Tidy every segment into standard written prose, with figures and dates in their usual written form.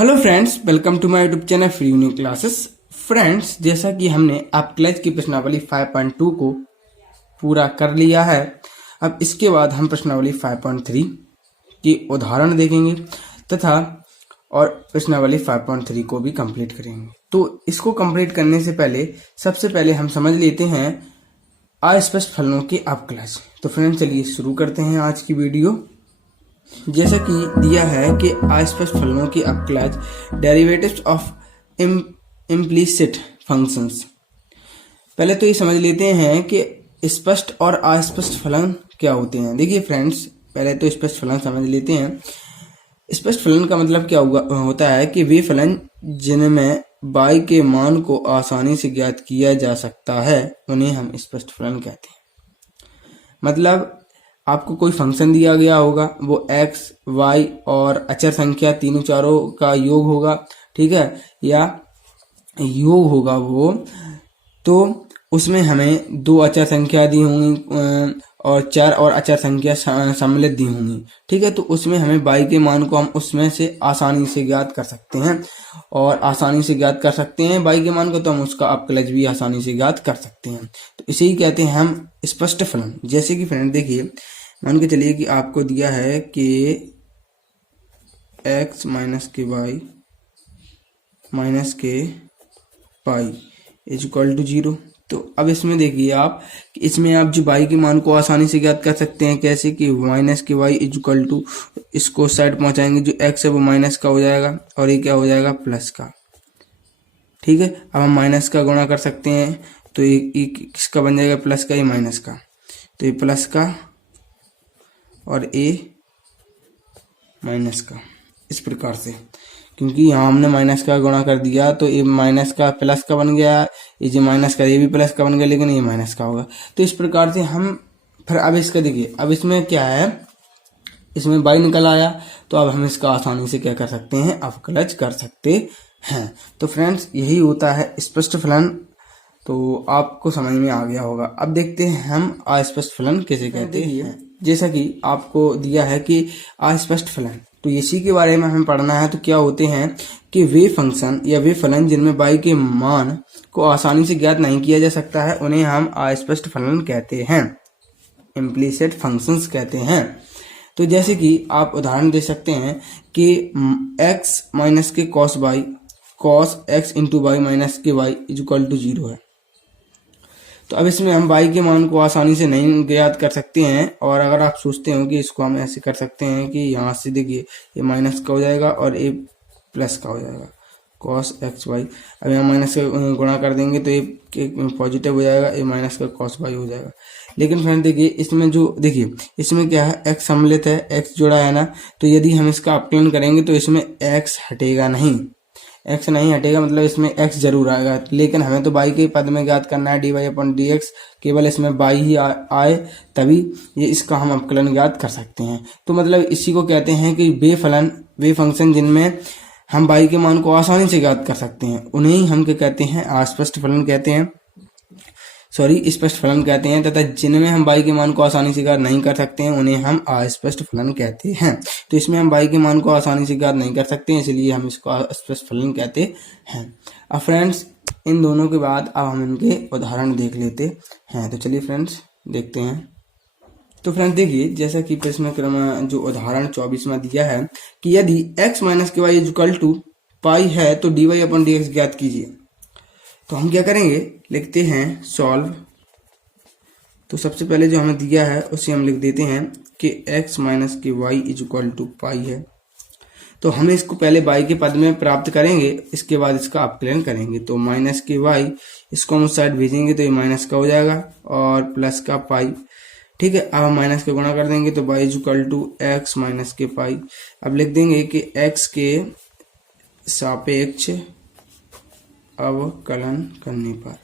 Hello friends, welcome to my YouTube channel free unique classes. Friends, जैसा कि हमने अब क्लच की प्रश्नावली 5.2 को पूरा कर लिया है, अब इसके बाद हम प्रश्नावली 5.3 की उदाहरण देखेंगे तथा और प्रश्नावली 5.3 को भी कंप्लीट करेंगे। तो इसको कंप्लीट करने से पहले सबसे पहले हम समझ लेते हैं अस्पष्ट फलनों के अपक्लच। तो फ्रेंड्स, चलिए शुरू करते हैं आज की वीडियो। जैसा कि दिया है कि अस्पष्ट फलनों के अपक्लच डेरिवेटिव्स ऑफ इम्प्लिसिट फंक्शंस। पहले तो ये समझ लेते हैं कि स्पष्ट और अस्पष्ट फलन क्या होते हैं। देखिए फ्रेंड्स, पहले तो स्पष्ट फलन समझ लेते हैं। स्पष्ट फलन का मतलब क्या होता है कि वे फलन जिनमें y के मान को आसानी से ज्ञात किया जा सकता है उन्हें हम स्पष्ट फलन कहते हैं। मतलब आपको कोई फंक्शन दिया गया होगा, वो x, y और अचर संख्या तीनों चारों का योग होगा, ठीक है, या योग होगा वो, तो उसमें हमें दो अचर संख्या दी होंगी और चार और अचर संख्या सम्मिलित दी होंगी, ठीक है। तो उसमें हमें y के मान को हम उसमें से आसानी से ज्ञात कर सकते हैं और आसानी से ज्ञात कर सकते हैं y के मान को, तो हम उसका अपक्लच भी आसानी से ज्ञात कर सकते हैं। तो इसे ही कहते हैं हम स्पष्ट फलन। जैसे कि फ्रेंड देखिए, मान के चलिए कि आपको दिया है कि x माइनस के वाई माइनस के पाई इज इक्वल टू 0। तो अब इसमें देखिए आप कि इसमें आप जो y के मान को आसानी से ज्ञात कर सकते हैं। कैसे कि माइनस के वाई इज इक्वल टू, इसको साइड पहुंचाएंगे, जो x है वो माइनस का हो जाएगा और ये क्या हो जाएगा, प्लस का, ठीक है। अब हम माइनस का गुणा कर सकते हैं, तो ये किसका बन जाएगा, प्लस का, ये माइनस का, तो ये प्लस का और ए माइनस का, इस प्रकार से। क्योंकि यहाँ हमने माइनस का गुणा कर दिया तो ये माइनस का प्लस का बन गया, ये जो माइनस का ये भी प्लस का बन गया, लेकिन ये माइनस का होगा। तो इस प्रकार से हम फिर अब इसका देखिए, अब इसमें क्या है, इसमें y निकल आया, तो अब हम इसका आसानी से क्या कर सकते हैं, अपक्लच कर सकते हैं। तो फ्रेंड्स, यही होता है स्पष्ट फलन। तो आपको समझ में आ गया होगा। अब देखते हैं हम अस्पष्ट फलन किसे कहते हैं। जैसा कि आपको दिया है कि अस्पष्ट फलन, तो इसी के बारे में हमें पढ़ना है। तो क्या होते हैं कि वे फंक्शन या वे फलन जिनमें y के मान को आसानी से ज्ञात नहीं किया जा सकता है उन्हें हम अस्पष्ट फलन कहते हैं, इम्प्लिसिट फंक्शंस कहते हैं। तो जैसे कि आप उदाहरण दे सकते हैं कि x माइनस के cos y, cos x into Y minus के y इज इक्वल टू 0 है। तो अब इसमें हम y के मान को आसानी से नहीं ज्ञात कर सकते हैं, और अगर आप सोचते हो कि इसको हम ऐसे कर सकते हैं कि यहाँ से देखिए ये माइनस का हो जाएगा और ये प्लस का हो जाएगा, cos x y। अब यहाँ माइनस से गुणा कर देंगे तो ये पॉजिटिव हो जाएगा, ये माइनस का cos y हो जाएगा। लेकिन फ्रेंड देखिए, इसमें जो देखिए इसमें क्या है, x सम्मिलित है, x जुड़ा है ना, तो यदि हम इसका अपकलन करेंगे तो इसमें x हटेगा नहीं, x नहीं हटेगा, मतलब इसमें x जरूर आएगा। लेकिन हमें तो y के पद में ज्ञात करना है, dy अपॉन dx, केवल इसमें y ही आए तभी ये इसका हम अपकलन ज्ञात कर सकते हैं। तो मतलब इसी को कहते हैं कि वे फलन, वे फंक्शन जिनमें हम y के मान को आसानी से ज्ञात कर सकते हैं उन्हें ही हम क्या कहते हैं, अस्पष्ट फलन कहते हैं, स्पष्ट फलन कहते हैं। तथा जिनमें हम y के मान को आसानी से ज्ञात नहीं कर सकते हैं उन्हें हम अस्पष्ट फलन कहते हैं। तो इसमें हम y के मान को आसानी से ज्ञात नहीं कर सकते हैं, इसलिए हम इसको अस्पष्ट फलन कहते हैं। अब फ्रेंड्स, इन दोनों के बाद अब हम इनके उदाहरण देख लेते हैं। तो चलिए फ्रेंड्स देखते हैं। तो फ्रेंड्स देखिए, जैसा कि प्रश्न क्रम जो उदाहरण 24वां दिया है कि यदि x माइनस के वाई इज इक्वल टू पाई है तो dy अपॉन dx ज्ञात कीजिए। तो हम क्या करेंगे, लिखते हैं सॉल्व। तो सबसे पहले जो हमें दिया है उसे हम लिख देते हैं कि x माइनस के वाई इज इक्वल टू पाई है। तो हम इसको पहले y के पद में प्राप्त करेंगे, इसके बाद इसका अपकलन करेंगे। तो माइनस के वाई, इसको हम उस साइड भेजेंगे तो ये माइनस का हो जाएगा और प्लस का पाई, ठीक है। अब हम माइनस का गुणा कर देंगे तो y is equal to X minus के पाई। अब लिख देंगे कि x के सापेक्ष अवकलन करने पर,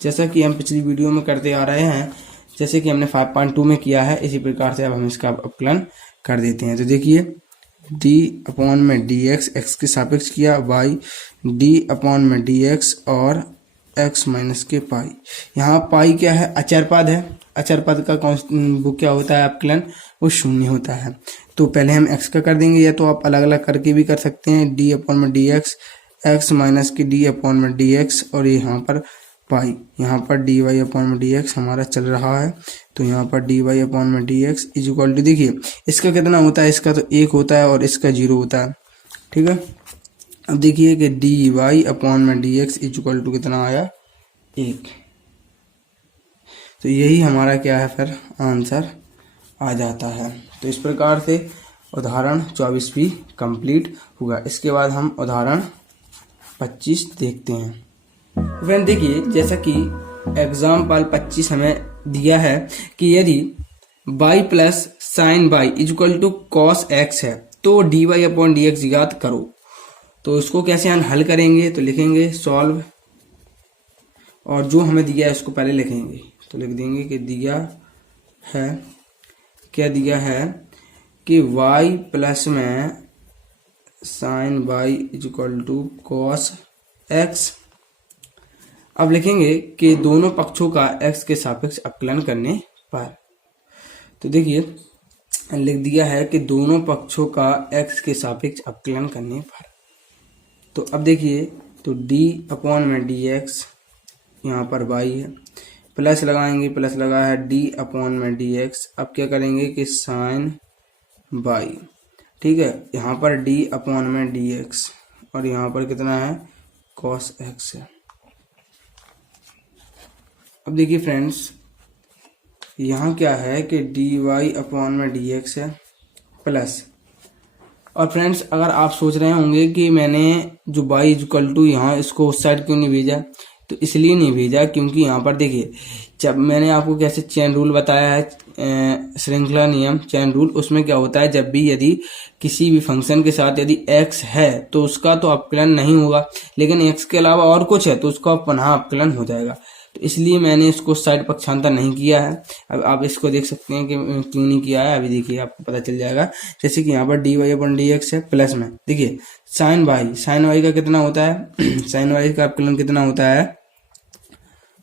जैसा कि हम पिछली वीडियो में करते आ रहे हैं, जैसे कि हमने 5.2 में किया है, इसी प्रकार से अब हम इसका अपकलन कर देते हैं। तो देखिए d अपॉन में dx, x के सापेक्ष किया, y d अपॉन में dx और x माइनस के पाई। यहाँ पाई क्या है, अचर पद है, अचर पद का वो क्या होता है अपकलन, वो शून्य होता है। तो पहले हम x का कर देंगे, या तो आप अलग अलग करके भी कर सकते हैं, डी अपॉन में डी एक्स, एक्स माइनस की डी अपॉन में डी एक्स, और यहाँ पर पाई, यहाँ पर डी वाई अपॉन में डी एक्स हमारा चल रहा है। तो यहाँ पर डी वाई अपॉन में D X is equal to, देखिए इसका कितना होता है, इसका तो 1 होता है और इसका 0 होता है, ठीक है। अब देखिए कि डी वाई अपॉन में D X is equal to कितना आया, 1। तो यही हमारा क्या है, फिर आंसर आ जाता है। तो इस प्रकार से उदाहरण 24 भी कंप्लीट हुआ। इसके बाद हम उदाहरण 25 देखते हैं। फ्रेंड देखिए, जैसा कि एग्जाम्पल 25 हमें दिया है कि यदि y plus sine y is equal to cos x है तो dy अपॉन डी एक्स ज्ञात करो। तो इसको कैसे हम हल करेंगे, तो लिखेंगे सॉल्व, और जो हमें दिया है उसको पहले लिखेंगे। तो लिख देंगे कि दिया है, क्या दिया है कि y प्लस में sine y is equal to cos x। अब लिखेंगे कि दोनों पक्षों का x के सापेक्ष अवकलन करने पर। तो देखिए लिख दिया है कि दोनों पक्षों का x के सापेक्ष अवकलन करने पर। तो अब देखिए, तो d अपॉन में डी एक्स, यहाँ पर y है, प्लस लगाएंगे, प्लस लगा है d अपॉन में डी एक्स। अब क्या करेंगे कि साइन y, ठीक है, यहाँ पर d अपॉन में डी एक्स, और यहाँ पर कितना है, कॉस x है। अब देखिए फ्रेंड्स, यहाँ क्या है कि डी वाई अपॉन में डी एक्स है प्लस, और फ्रेंड्स अगर आप सोच रहे होंगे कि मैंने जो y इक्वल टू यहाँ इसको उस साइड क्यों नहीं भेजा, तो इसलिए नहीं भेजा क्योंकि यहाँ पर देखिए, जब मैंने आपको कैसे चेन रूल बताया है, श्रृंखला नियम चेन रूल, उसमें क्या होता है, जब भी यदि किसी भी फंक्शन के साथ यदि x है तो उसका तो अपकलन नहीं होगा, लेकिन x के अलावा और कुछ है तो उसका पुनः अपकलन हो जाएगा। तो इसलिए मैंने इसको साइड पक्षांतर नहीं किया है। अब आप इसको देख सकते हैं कि क्यों नहीं किया है, अभी देखिए आपको पता चल जाएगा। जैसे कि यहाँ पर डी वाई अपन डी एक्स है प्लस में, देखिए साइन वाई का कितना होता है साइन वाई का अपकलन कितना होता है,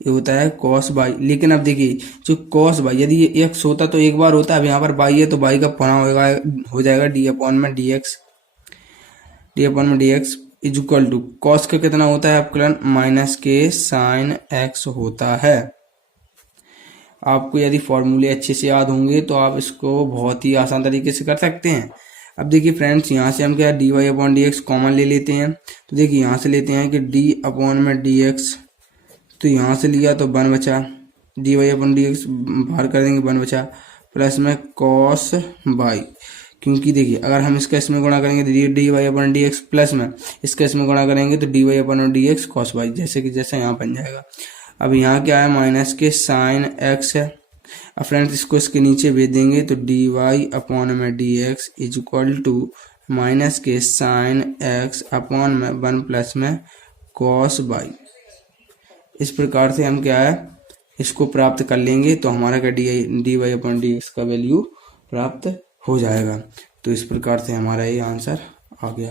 ये होता है कॉस वाई। लेकिन अब देखिए जो कॉस वाई यदि ये एक्स होता तो एक बार होता, अब यहाँ पर वाई है तो वाई का पुनः हो जाएगा डी अपॉन में डी एक्स, डी अपॉन में D X is equal to cos का कितना होता है अपकलन, माइनस के साइन एक्स होता है। आपको यदि फॉर्मूले अच्छे से याद होंगे तो आप इसको बहुत ही आसान तरीके से कर सकते हैं। अब देखिए फ्रेंड्स, यहाँ से हम क्या D Y upon D X common ले लेते हैं। तो देखिए यहाँ से लेते हैं कि डी अपॉन में डी एक्स, तो यहाँ से लिया तो 1 बचा, D Y upon D X बाहर कर देंगे 1 बचा, प्लस में कॉस वाई, क्योंकि देखिए अगर हम इसका इसमें गुणा करेंगे तो D Y upon D X plus में इसका इसमें गुणा करेंगे तो D Y upon D X cos Y, जैसे कि जैसा यहाँ बन जाएगा। अब यहाँ क्या है, माइनस के साइन एक्स है। अब फ्रेंड्स इसको इसके नीचे भेज देंगे तो डी वाई अपॉन में D X is equal to minus के साइन एक्स अपॉन में 1 प्लस में कॉस वाई। इस प्रकार से हम क्या है इसको प्राप्त कर लेंगे, तो हमारा क्या D Y upon D X का वैल्यू प्राप्त हो जाएगा। तो इस प्रकार से हमारा ये आंसर आ गया।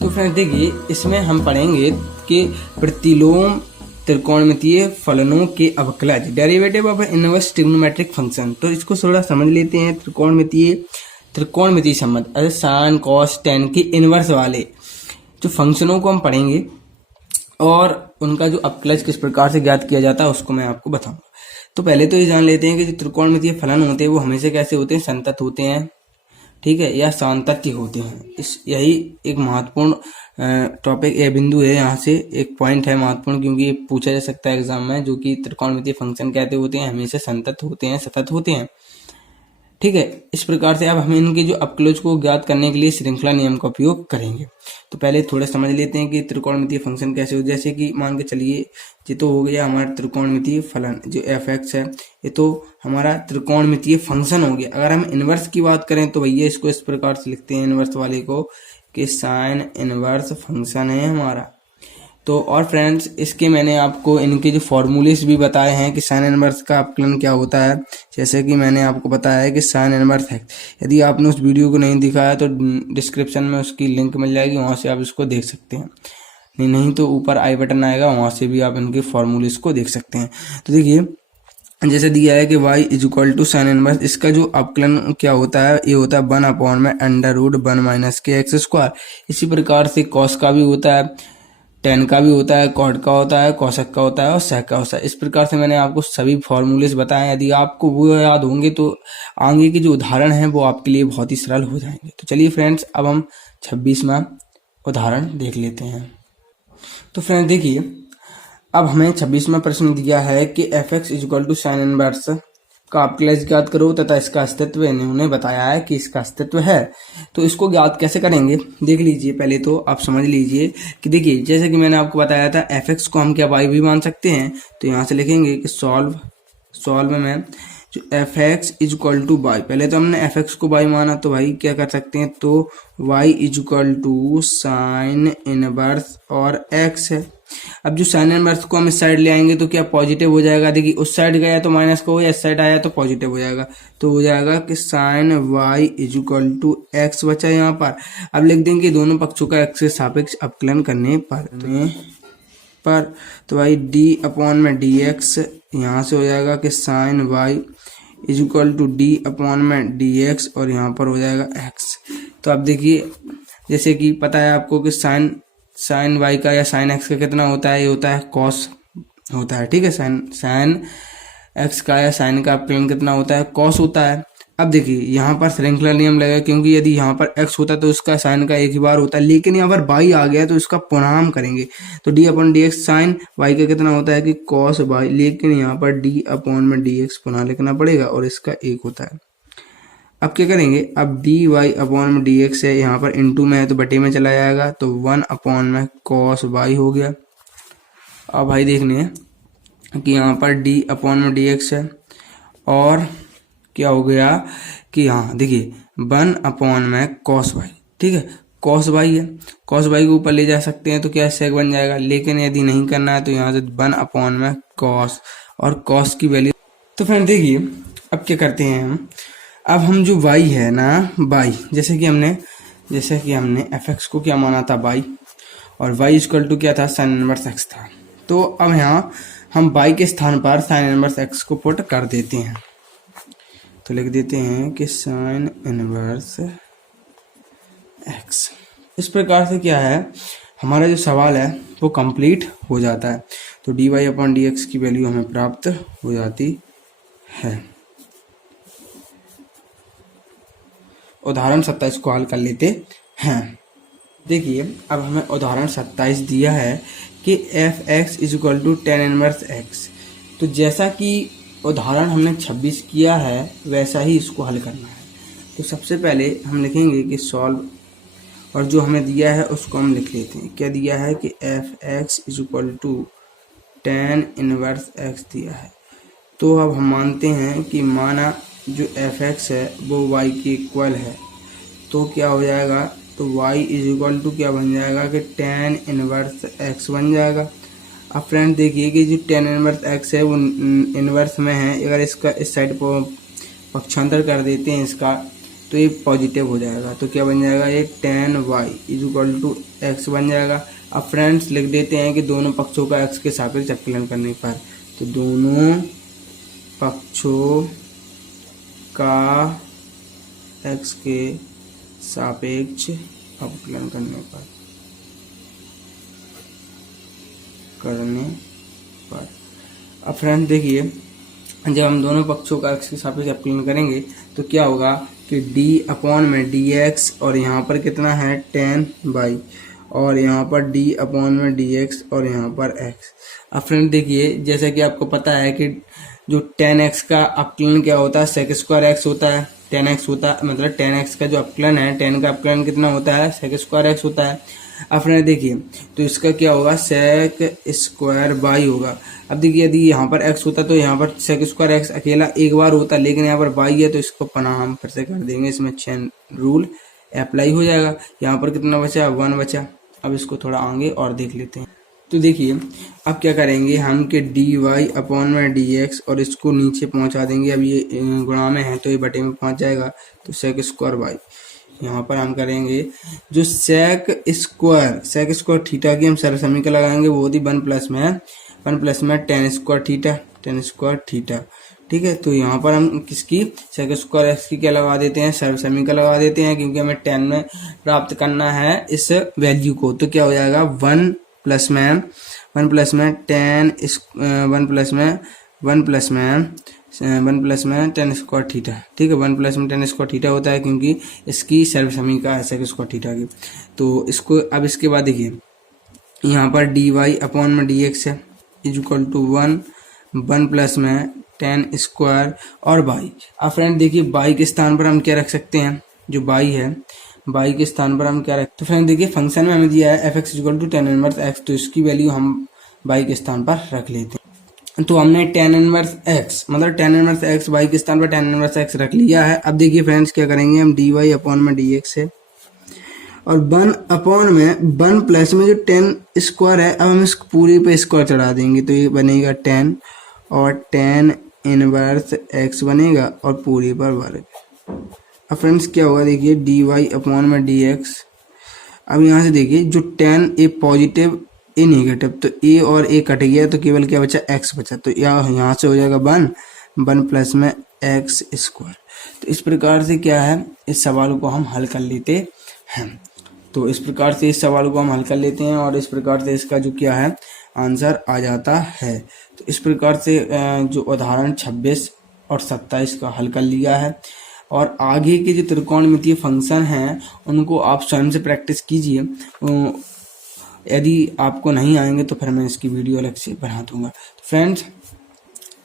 तो फ्रेंड्स देखिए, इसमें हम पढ़ेंगे कि प्रतिलोम त्रिकोणमितीय फलनों के अवकलज, derivative of inverse trigonometric function. तो इसको थोड़ा समझ लेते हैं। त्रिकोणमितीय संबंध, अरे साइन कॉस टेन के इनवर्स वाले जो फंक्शनों को हम पढ़ेंगे और उनका जो अवकलज किस प्रकार से ज्ञात किया जाता है उसको मैं आपको बताऊंगा। तो पहले तो ये जान लेते हैं कि जो त्रिकोणमितीय फलन होते हैं वो हमेशा कैसे होते हैं, संतत होते हैं, ठीक है, या सातत्य होते हैं। यही एक महत्वपूर्ण टॉपिक या बिंदु है, यहाँ से एक पॉइंट है महत्वपूर्ण, क्योंकि ये पूछा जा सकता है एग्जाम में, जो कि त्रिकोणमितीय फंक्शन कहते होते हैं हमेशा संतत होते हैं, सतत होते हैं, ठीक है। इस प्रकार से अब हम इनके जो अपकलज को ज्ञात करने के लिए श्रृंखला नियम का उपयोग करेंगे। तो पहले थोड़ा समझ लेते हैं कि त्रिकोणमितीय फंक्शन कैसे हो। जैसे कि मान के चलिए ये तो हो गया हमारा त्रिकोणमितीय फलन, जो एफ एक्स है ये तो हमारा त्रिकोणमितीय फंक्शन हो गया। अगर हम इनवर्स की बात करें तो भैया इसको इस प्रकार से लिखते हैं इनवर्स वाले को कि साइन इनवर्स फंक्शन है हमारा। तो और फ्रेंड्स इसके मैंने आपको इनके जो फॉर्मूलेस भी बताए हैं कि साइन इनवर्स का अपकलन क्या होता है। जैसे कि मैंने आपको बताया है कि साइन इनवर्स है, यदि आपने उस वीडियो को नहीं दिखा है तो डिस्क्रिप्शन में उसकी लिंक मिल जाएगी, वहाँ से आप इसको देख सकते हैं। नहीं तो ऊपर आई बटन आएगा, वहाँ से भी आप इनके फॉर्मूलेस को देख सकते हैं। तो देखिए जैसे दिया है कि y is equal to sine inverse, इसका जो अवकलन क्या होता है, ये होता है 1/√1 - kx²। इसी प्रकार से कॉस का भी होता है, टेन का भी होता है, कॉट का होता है, कोसेक का होता है और सेक का होता है। इस प्रकार से मैंने आपको सभी फॉर्मूलेस बताए। यदि आपको वो याद होंगे तो आगे के जो उदाहरण हैं वो आपके लिए बहुत ही सरल हो जाएंगे। तो चलिए फ्रेंड्स, अब हम 26वां उदाहरण देख लेते हैं। तो फ्रेंड्स देखिए, अब हमें 26वां प्रश्न दिया है कि F X is equal to sine inverse का अवकलज ज्ञात करो तथा इसका अस्तित्व। इन्होंने बताया है कि इसका अस्तित्व है। तो इसको ज्ञात कैसे करेंगे देख लीजिए। पहले तो आप समझ लीजिए कि देखिए, जैसे कि मैंने आपको बताया था एफ एक्स को हम क्या वाई भी मान सकते हैं। तो यहाँ से लिखेंगे कि सॉल्व में जो F X is equal to Y, पहले तो हमने एफ एक्स को वाई माना, तो भाई क्या कर सकते हैं, तो Y is equal to sine inverse और एक्स है। अब जो साइन इनवर्स को हम इस साइड ले आएंगे तो क्या पॉजिटिव हो जाएगा। देखिए, उस साइड गया तो माइनस का हो, या इस साइड आया तो पॉजिटिव हो जाएगा। तो हो जाएगा कि sine Y is equal to X बचा यहाँ पर। अब लिख देंगे दोनों पक्षों का एक्स के सापेक्ष अवकलन करने पर तो भाई d/dx यहाँ से हो जाएगा कि sine Y is equal to d/dx और यहाँ पर हो जाएगा x। तो अब देखिए, जैसे कि पता है आपको कि साइन वाई का या साइन एक्स का कितना होता है, ये होता है कॉस होता है, ठीक है। साइन एक्स का या साइन का अवकलन कितना होता है, कॉस होता है। अब देखिए, यहाँ पर श्रृंखला नियम लगेगा, क्योंकि यदि यहाँ पर x होता तो उसका साइन का एक ही बार होता है, लेकिन यहाँ पर y आ गया तो इसका पुनः हम करेंगे। तो d/dx साइन y का कितना होता है कि cos y, लेकिन यहाँ पर d/dx पुनः लिखना पड़ेगा और इसका एक होता है। अब क्या करेंगे, अब dy/dx है, यहाँ पर इंटू में है तो बटे में चला जाएगा, तो 1/cos y हो गया। अब भाई देखने कि यहाँ पर d/dx है और क्या हो गया कि यहाँ देखिए 1/cos y, ठीक है। cos y है, cos y को ऊपर ले जा सकते हैं तो क्या सेक बन जाएगा, लेकिन यदि नहीं करना है तो यहाँ से 1/cos और cos की वैल्यू। तो फ्रेंड देखिए, अब क्या करते हैं अब हम जो y है ना, y जैसे कि हमने एफ एक्स को क्या माना था, y, और y इक्वल टू क्या था, साइन इनवर्स x था। तो अब यहाँ हम y के स्थान पर साइन इनवर्स x को पुट कर देते हैं। तो लिख देते हैं कि साइन इनवर्स x। इस प्रकार से क्या है, हमारा जो सवाल है वो कंप्लीट हो जाता है। तो dy/dx की वैल्यू हमें प्राप्त हो जाती है। उदाहरण 27 को हल कर लेते हैं। देखिए, अब हमें उदाहरण 27 दिया है कि F X is equal to tan inverse X. तो जैसा कि उदाहरण हमने 26 किया है वैसा ही इसको हल करना है। तो सबसे पहले हम लिखेंगे कि सॉल्व, और जो हमें दिया है उसको हम लिख लेते हैं। क्या दिया है कि F X is equal to tan inverse X दिया है। तो अब हम मानते हैं कि माना जो एफ एक्स है वो y के इक्वल है, तो क्या हो जाएगा, तो y इज इक्वल टू क्या बन जाएगा कि टेन इनवर्स x बन जाएगा। अब फ्रेंड देखिए कि जो टेन इनवर्स x है वो इनवर्स में है, अगर इसका इस साइड पर पक्षांतर कर देते हैं इसका, तो ये पॉजिटिव हो जाएगा। तो क्या बन जाएगा, ये tan y is equal to x बन जाएगा। अब फ्रेंड्स लिख देते हैं कि दोनों पक्षों का x के सापेक्ष अवकलन करने पर, तो दोनों पक्षों का x के सापेक्ष अवकलन करने पर। अब फ्रेंड्स देखिए, जब हम दोनों पक्षों का x के सापेक्ष अवकलन करेंगे तो क्या होगा कि d/dx और यहाँ पर कितना है टेन y, और यहाँ पर d/dx और यहाँ पर x। अब फ्रेंड देखिए, जैसा कि आपको पता है कि जो टेन एक्स का अवकलन क्या होता है, सेक स्क्वायर एक्स होता है। टेन एक्स होता है, मतलब टेन एक्स का जो अवकलन है, टेन का अवकलन कितना होता है, सेक स्क्वायर एक्स होता है। अब फ्रेंड देखिए, तो इसका क्या होगा, सेक स्क्वायर बाई होगा। अब देखिए, यदि यहाँ पर एक्स होता तो यहाँ पर सेक स्क्वायर एक्स अकेला एक बार होता, लेकिन यहाँ पर बाई है तो इसको पुनः हम फिर से कर देंगे, इसमें चेन रूल अप्लाई हो जाएगा। यहाँ पर कितना बचा, 1 बचा। अब इसको थोड़ा आगे और देख लेते हैं। तो देखिए, अब क्या करेंगे हम कि dy/dx और इसको नीचे पहुंचा देंगे। अब ये गुणा में है तो ये बटे में पहुंच जाएगा, तो सेक स्क्वायर बाई। यहाँ पर हम करेंगे जो सेक स्क्वायर थीटा की हम सरल समीकरण लगाएंगे, वो होती 1 प्लस में 1 प्लस में tan स्क्वायर थीटा, ठीक है। तो यहाँ पर हम किसकी सेक स्क्वायर एक्स की क्या लगा देते हैं, सर्वसमी का लगा देते हैं, क्योंकि हमें tan में प्राप्त करना है इस वैल्यू को। तो क्या हो जाएगा 1 प्लस में tan 1 प्लस में tan स्क्वायर थीटा, ठीक है। 1 प्लस में tan स्क्वायर थीटा होता है क्योंकि इसकी सर्वसमी का है सेक स्क्वायर थीटा की। तो इसको अब इसके बाद देखिए यहाँ पर dy अपॉन में dx है इक्वल टू 1 प्लस में tan स्क्वायर और y। अब फ्रेंड देखिए y के स्थान पर हम क्या रख सकते हैं, जो y है y के स्थान पर हम क्या रख, तो फ्रेंड देखिए फंक्शन में हमें दिया है fx equal to tan inverse x, तो इसकी वैल्यू हम y के स्थान पर रख लेते हैं। तो हमने tan इनवर्स x मतलब tan इनवर्स x y के स्थान पर tan इनवर्स x रख लिया है। अब देखिए फ्रेंड्स क्या करेंगे हम, dy अपॉन में dx है और 1 अपॉन में 1 प्लस में जो tan स्क्वायर है, अब हम इस पूरी पे स्क्वायर चढ़ा देंगे तो ये बनेगा tan और tan इनवर्स x बनेगा और पूरी पर वर्ग। अब फ्रेंड्स क्या होगा देखिए dy अपॉन में dx। अब यहाँ से देखिए जो tan ए पॉजिटिव ए नेगेटिव, तो a और a कट गया तो केवल क्या बचा x बचा, तो यहाँ से हो जाएगा 1 प्लस में x स्क्वायर। तो इस प्रकार से क्या है इस सवाल को हम हल कर लेते हैं। तो इस प्रकार से इस सवाल को हम हल कर लेते हैं और इस प्रकार से इसका जो क्या है आंसर आ जाता है। तो इस प्रकार से जो उदाहरण 26 और 27 का हल कर लिया है और आगे के जो त्रिकोणमितीय फंक्शन हैं उनको आप स्वयं से प्रैक्टिस कीजिए। यदि आपको नहीं आएंगे तो फिर मैं इसकी वीडियो अलग से बना दूंगा। तो फ्रेंड्स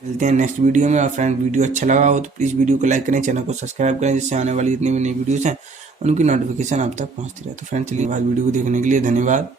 मिलते हैं नेक्स्ट वीडियो में। और फ्रेंड वीडियो अच्छा लगा हो तो प्लीज़ वीडियो को लाइक करें, चैनल को सब्सक्राइब करें, जिससे आने वाली जितनी भी नई वीडियोस हैं उनकी नोटिफिकेशन आप तक पहुंचती रहे। तो फ्रेंड्स चलिए बाद वीडियो को देखने के लिए धन्यवाद।